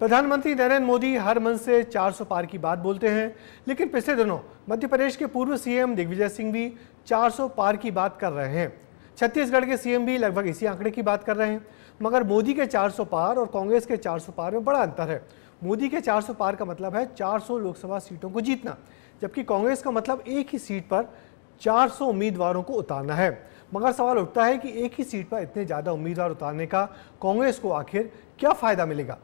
प्रधानमंत्री नरेंद्र मोदी हर मंच से 400 पार की बात बोलते हैं, लेकिन पिछले दिनों मध्य प्रदेश के पूर्व सीएम दिग्विजय सिंह भी 400 पार की बात कर रहे हैं। छत्तीसगढ़ के सीएम भी लगभग इसी आंकड़े की बात कर रहे हैं। मगर मोदी के 400 पार और कांग्रेस के 400 पार में बड़ा अंतर है। मोदी के 400 पार का मतलब है 400 लोकसभा सीटों को जीतना, जबकि कांग्रेस का मतलब एक ही सीट पर 400 उम्मीदवारों को उतारना है। मगर सवाल उठता है कि एक ही सीट पर इतने ज्यादा उम्मीदवार उतारने का कांग्रेस को आखिर क्या फायदा मिलेगा।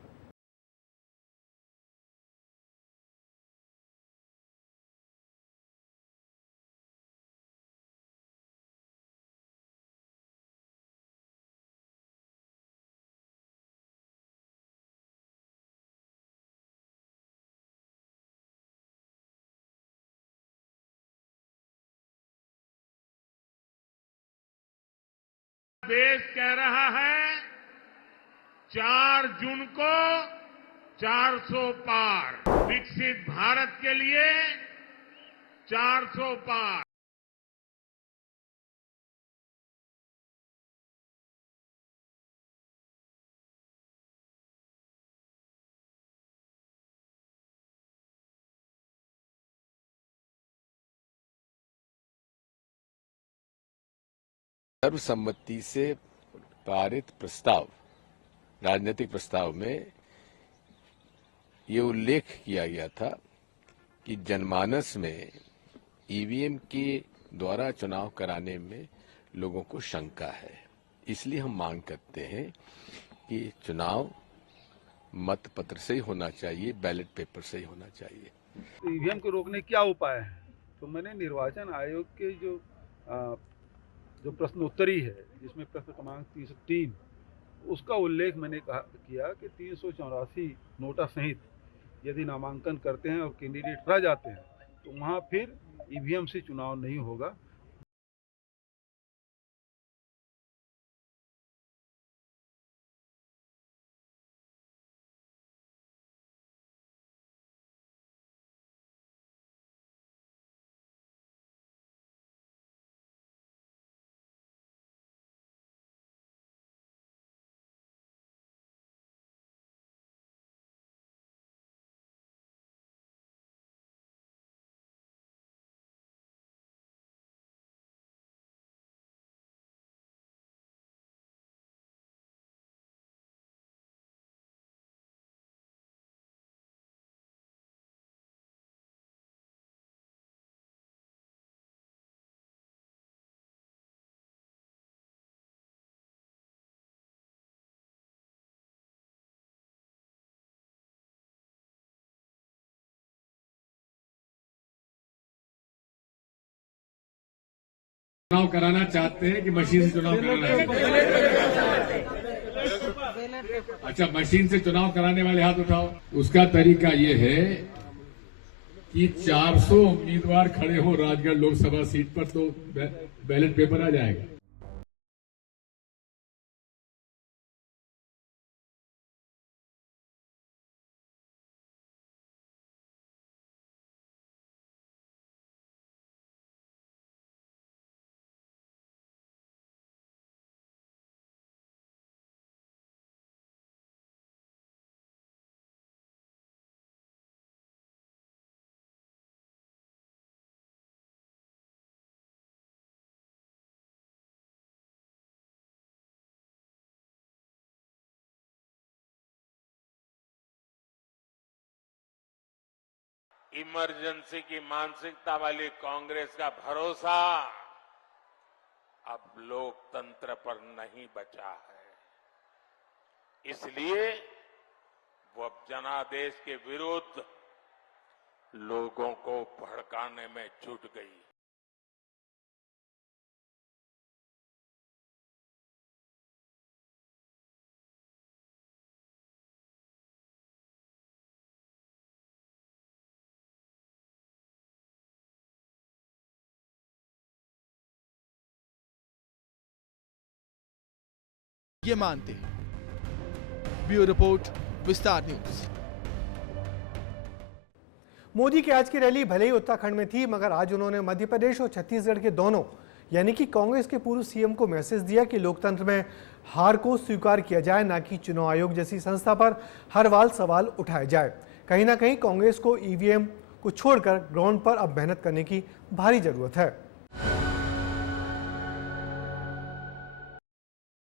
देश कह रहा है 4 जून को 400 पार, विकसित भारत के लिए 400 पार। सर्वसम्मति से पारित प्रस्ताव, राजनीतिक प्रस्ताव में ये उल्लेख किया गया था कि जनमानस में ईवीएम के द्वारा चुनाव कराने में लोगों को शंका है। इसलिए हम मांग करते हैं कि चुनाव मतपत्र से ही होना चाहिए, बैलेट पेपर से ही होना चाहिए। ईवीएम को रोकने क्या उपाय है? तो मैंने निर्वाचन आयोग के जो प्रश्नोत्तरी है, जिसमें प्रश्न क्रमांक 303, उसका उल्लेख मैंने किया कि 384 नोटा सहित यदि नामांकन करते हैं और कैंडिडेट रह जाते हैं तो वहां फिर ईवीएम से चुनाव नहीं होगा। चुनाव कराना चाहते हैं कि मशीन से चुनाव कराना है? अच्छा, मशीन से चुनाव कराने वाले हाथ उठाओ। उसका तरीका ये है कि 400 उम्मीदवार खड़े हो राजगढ़ लोकसभा सीट पर तो बैलेट पेपर आ जाएगा। इमरजेंसी की मानसिकता वाली कांग्रेस का भरोसा अब लोकतंत्र पर नहीं बचा है। इसलिए वो अब जनादेश के विरुद्ध लोगों को भड़काने में जुट गई। ये मानते हैं। ब्यूरो रिपोर्ट, विस्तार न्यूज। मोदी की आज की रैली भले ही उत्तराखंड में थी, मगर आज उन्होंने मध्य प्रदेश और छत्तीसगढ़ के दोनों यानी कि कांग्रेस के पूर्व सीएम को मैसेज दिया कि लोकतंत्र में हार को स्वीकार किया जाए, ना कि चुनाव आयोग जैसी संस्था पर हर बार सवाल उठाए जाए। कहीं ना कहीं कांग्रेस को ईवीएम को छोड़कर ग्राउंड पर अब मेहनत करने की भारी जरूरत है।